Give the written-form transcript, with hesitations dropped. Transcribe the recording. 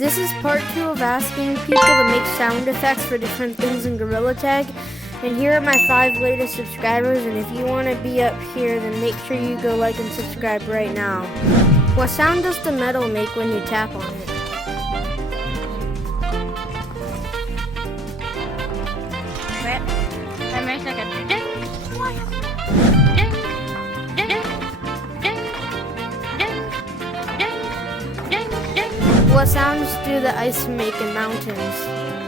This is part 2 of asking people to make sound effects for different things in Gorilla Tag. And here are my 5 latest subscribers, and if you want to be up here, then make sure you go like and subscribe right now. What sound does the metal make when you tap on it? It makes like a ding, ding, ding, ding, ding, ding, ding, ding. What sounds do the ice make in mountains?